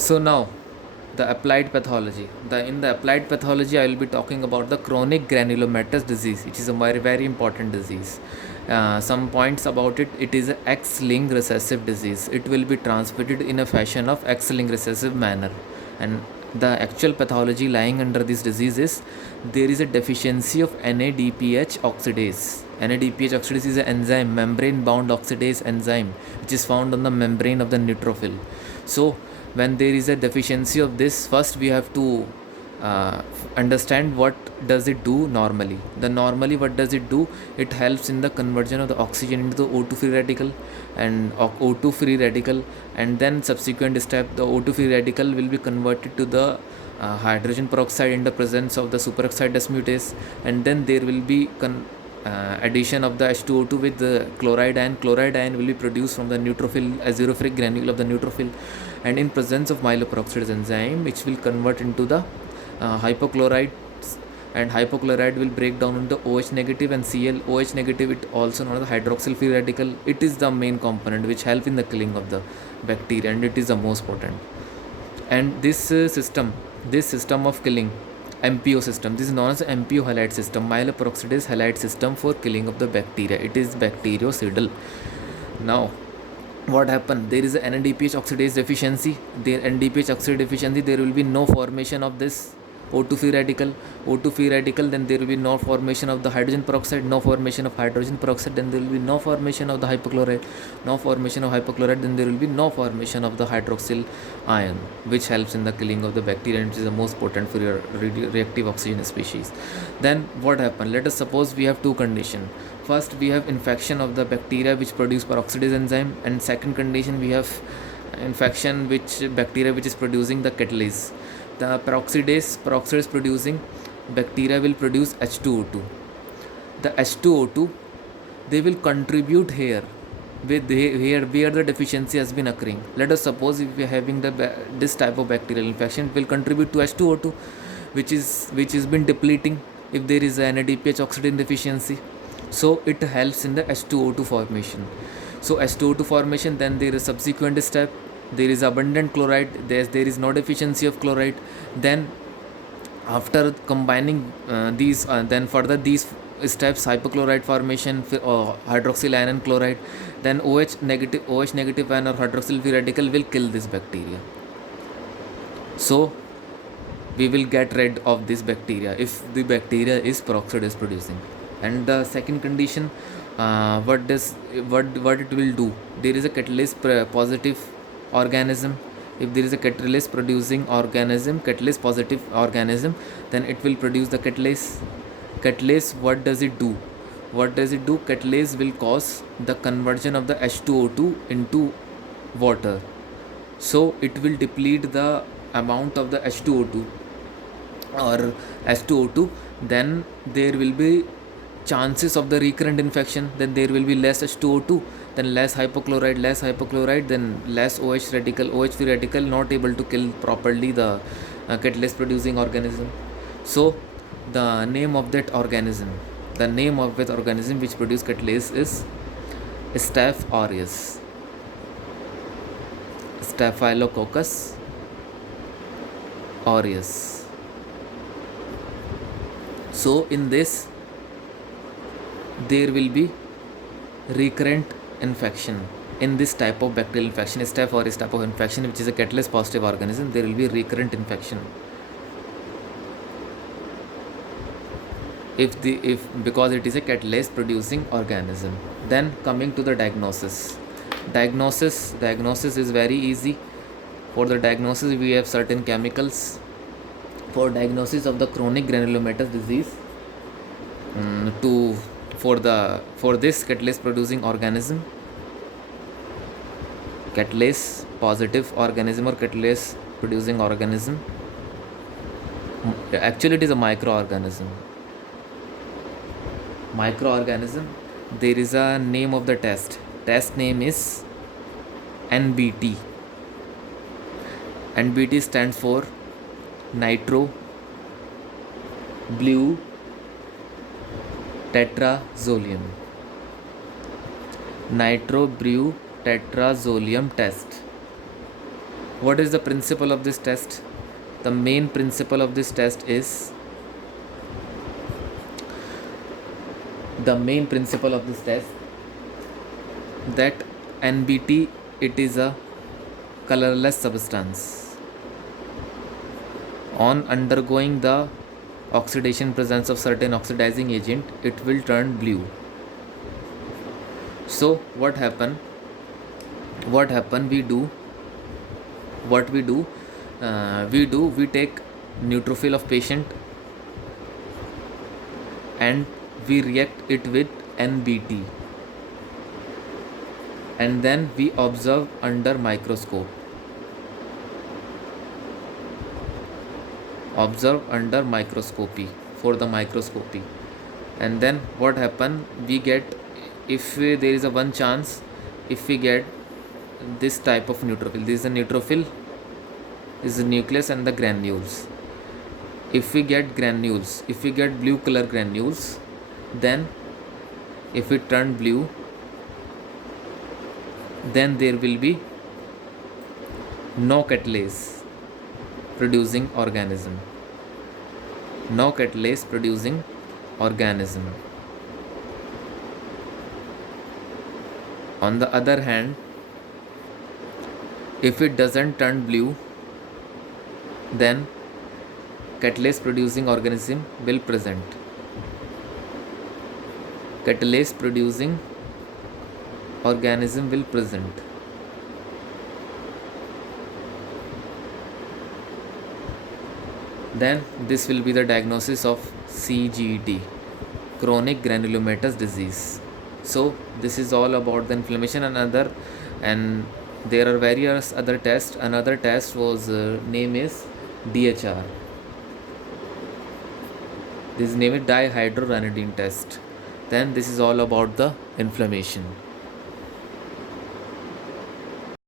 So now the applied pathology. In the applied pathology, I will be talking about the chronic granulomatous disease, which is a very very important disease. Some points about it. It is a X-linked recessive disease. It will be transmitted in a fashion of X-linked recessive manner, and the actual pathology lying under this disease is there is a deficiency of NADPH oxidase. NADPH oxidase is an enzyme, membrane bound oxidase enzyme, which is found on the membrane of the neutrophil. So when there is a deficiency of this, first we have to understand what does it do normally. Normally what does it do? It helps in the conversion of the oxygen into the O2 free radical, and O2 free radical, and then subsequent step the O2 free radical will be converted to the hydrogen peroxide in the presence of the superoxide dismutase, and then there will be addition of the H2O2 with the chloride ion. Chloride ion will be produced from the neutrophil, azurophoric granule of the neutrophil, and in presence of myeloperoxidase enzyme, which will convert into the hypochlorite, and hypochlorite will break down into OH negative and Cl. OH negative, it also known as the hydroxyl free radical. It is the main component which help in the killing of the bacteria, and it is the most potent. And this system of killing, MPO system, this is known as MPO halide system, myeloperoxidase halide system for killing of the bacteria. It is bactericidal. Now what happened? There is an NADPH oxidase deficiency. NADPH oxidase deficiency, there will be no formation of this O2 free radical. O2 free radical, then there will be no formation of the hydrogen peroxide, no formation of hydrogen peroxide, then there will be no formation of the hypochlorite, no formation of hypochlorite, then there will be no formation of the hydroxyl ion, which helps in the killing of the bacteria, and which is the most potent for your reactive oxygen species. Then what happened? Let us suppose we have two conditions. First, we have infection of the bacteria which produce peroxidase enzyme, and second condition, we have infection which bacteria which is producing the catalase. The peroxidase producing bacteria will produce H2O2. The H2O2, they will contribute here where the deficiency has been occurring. Let us suppose if we are having this type of bacterial infection, it will contribute to H2O2, which has been depleting if there is an NADPH oxidase deficiency. So it helps in the H2O2 formation. So H2O2 formation, then there is subsequent step. There is abundant chloride. There is no deficiency of chloride. Then after combining these, then further these steps, hypochlorite formation, hydroxyl ion and chloride, then OH negative ion or hydroxyl free radical will kill this bacteria. So we will get rid of this bacteria if the bacteria is peroxidase producing. And the second condition, what it will do? There is a catalase positive organism. If there is a catalase producing organism, catalase positive organism, then it will produce the catalase. Catalase, what does it do? Catalase will cause the conversion of the H2O2 into water. So it will deplete the amount of the H2O2 or H2O2. Then there will be chances of the recurrent infection. Then there will be less H2O2, then less hypochlorite, then less OH radical, OH free radical, not able to kill properly the catalase producing organism. So the name of that organism which produce catalase is Staph aureus, Staphylococcus aureus. So in this, there will be recurrent infection in this type of bacterial infection, Staph aureus type of infection, which is a catalase positive organism. There will be recurrent infection because it is a catalase producing organism. Then coming to the diagnosis is very easy. For the diagnosis, we have certain chemicals for diagnosis of the chronic granulomatous disease. For this catalase producing organism, catalase positive organism or catalase producing organism, actually it is a microorganism. There is a name of the test name is NBT. NBT stands for nitro blue tetrazolium test. What is the principle of this test? The main principle of this test is that NBT, it is a colorless substance. On undergoing the oxidation presence of certain oxidizing agent, it will turn blue. So what happen? We take neutrophil of patient and we react it with NBT, and then we observe under microscopy, for the microscopy. And then what happen? We get, if there is a one chance, if we get this type of neutrophil, this is a neutrophil, this is the nucleus and the granules. If we get blue color granules, then if it turn blue, then there will be no catalase producing organism. On the other hand, if it doesn't turn blue, then catalase producing organism will present. Then this will be the diagnosis of CGD, chronic granulomatous disease. So this is all about the inflammation and there are various other tests. Another test was name is DHR. This name is dihydroranidine test. Then this is all about the inflammation.